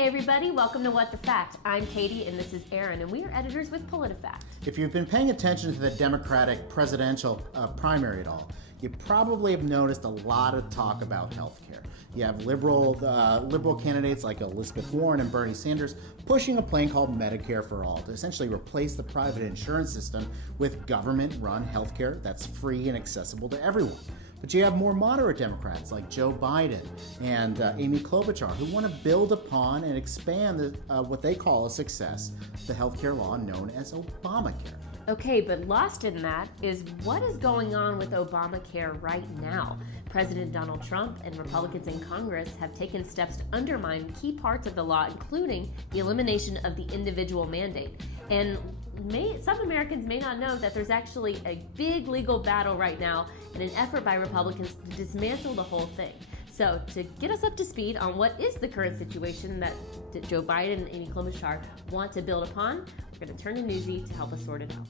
Hey everybody, welcome to What the Fact. I'm Katie and this is Aaron, and we are editors with PolitiFact. If you've been paying attention to the Democratic presidential primary at all, you probably have noticed a lot of talk about health care. You have liberal candidates like Elizabeth Warren and Bernie Sanders pushing a plan called Medicare for All to essentially replace the private insurance system with government-run health care that's free and accessible to everyone. But you have more moderate Democrats like Joe Biden and Amy Klobuchar who want to build upon and expand what they call a success, the healthcare law known as Obamacare. Okay, but lost in that is what is going on with Obamacare right now. President Donald Trump and Republicans in Congress have taken steps to undermine key parts of the law, including the elimination of the individual mandate. And some Americans may not know that there's actually a big legal battle right now in an effort by Republicans to dismantle the whole thing. So to get us up to speed on what is the current situation that Joe Biden and Amy Klobuchar want to build upon, we're going to turn to Newsy to help us sort it out.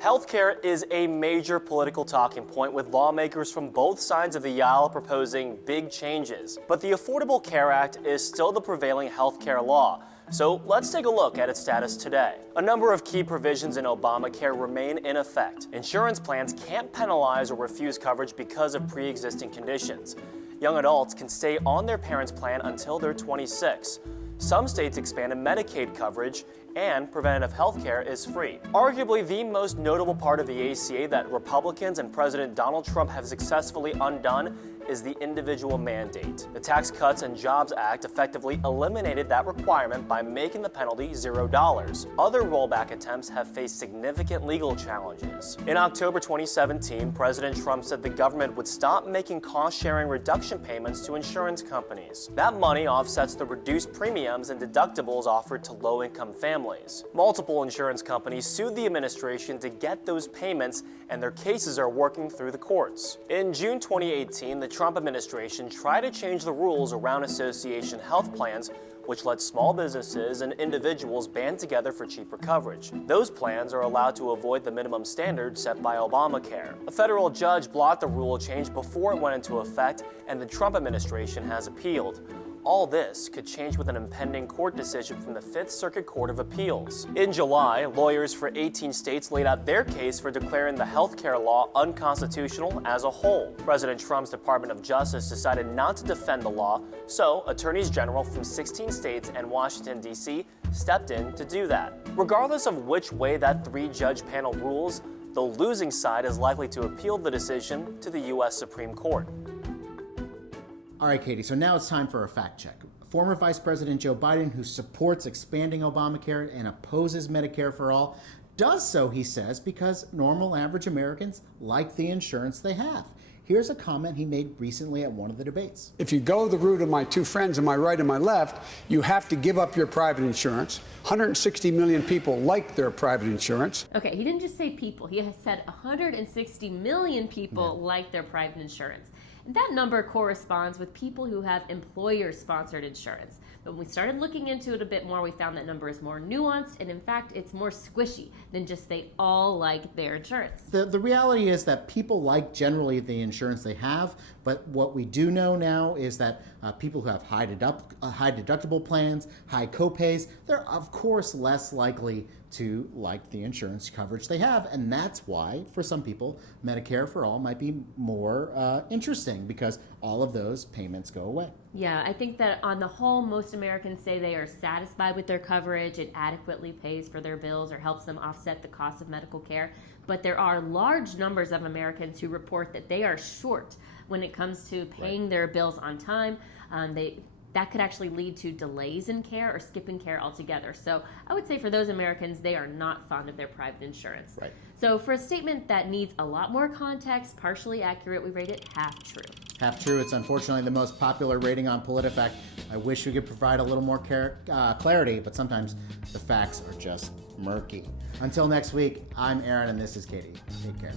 Healthcare is a major political talking point, with lawmakers from both sides of the aisle proposing big changes. But the Affordable Care Act is still the prevailing healthcare law. So let's take a look at its status today. A number of key provisions in Obamacare remain in effect. Insurance plans can't penalize or refuse coverage because of pre-existing conditions. Young adults can stay on their parents' plan until they're 26. Some states expanded Medicaid coverage, and preventative health care is free. Arguably the most notable part of the ACA that Republicans and President Donald Trump have successfully undone is the individual mandate. The Tax Cuts and Jobs Act effectively eliminated that requirement by making the penalty $0. Other rollback attempts have faced significant legal challenges. In October 2017, President Trump said the government would stop making cost-sharing reduction payments to insurance companies. That money offsets the reduced premiums and deductibles offered to low-income families. Multiple insurance companies sued the administration to get those payments, and their cases are working through the courts. In June 2018, the Trump administration tried to change the rules around association health plans, which let small businesses and individuals band together for cheaper coverage. Those plans are allowed to avoid the minimum standards set by Obamacare. A federal judge blocked the rule change before it went into effect, and the Trump administration has appealed. All this could change with an impending court decision from the Fifth Circuit Court of Appeals. In July, lawyers for 18 states laid out their case for declaring the healthcare law unconstitutional as a whole. President Trump's Department of Justice decided not to defend the law, so attorneys general from 16 states and Washington, D.C. stepped in to do that. Regardless of which way that three-judge panel rules, the losing side is likely to appeal the decision to the U.S. Supreme Court. All right, Katie, so now it's time for a fact check. Former Vice President Joe Biden, who supports expanding Obamacare and opposes Medicare for All, does so, he says, because normal average Americans like the insurance they have. Here's a comment he made recently at one of the debates. If you go the route of my two friends on my right and my left, you have to give up your private insurance. 160 million people like their private insurance. Okay, he didn't just say people. He said 160 million people like their private insurance. And that number corresponds with people who have employer-sponsored insurance. But when we started looking into it a bit more, we found that number is more nuanced, and in fact, it's more squishy than just they all like their insurance. The reality is that people like generally the insurance they have, but what we do know now is that people who have high deductible plans, high copays, they're of course less likely to like the insurance coverage they have, and that's why, for some people, Medicare for All might be more interesting because all of those payments go away. Yeah, I think that on the whole, most Americans say they are satisfied with their coverage. It adequately pays for their bills or helps them offset the cost of medical care. But there are large numbers of Americans who report that they are short when it comes to paying their bills on time. That could actually lead to delays in care or skipping care altogether. So I would say for those Americans, they are not fond of their private insurance. Right. So for a statement that needs a lot more context, partially accurate, we rate it half true. Half true. It's unfortunately the most popular rating on PolitiFact. I wish we could provide a little more clarity, but sometimes the facts are just murky. Until next week, I'm Aaron and this is Katie. Take care.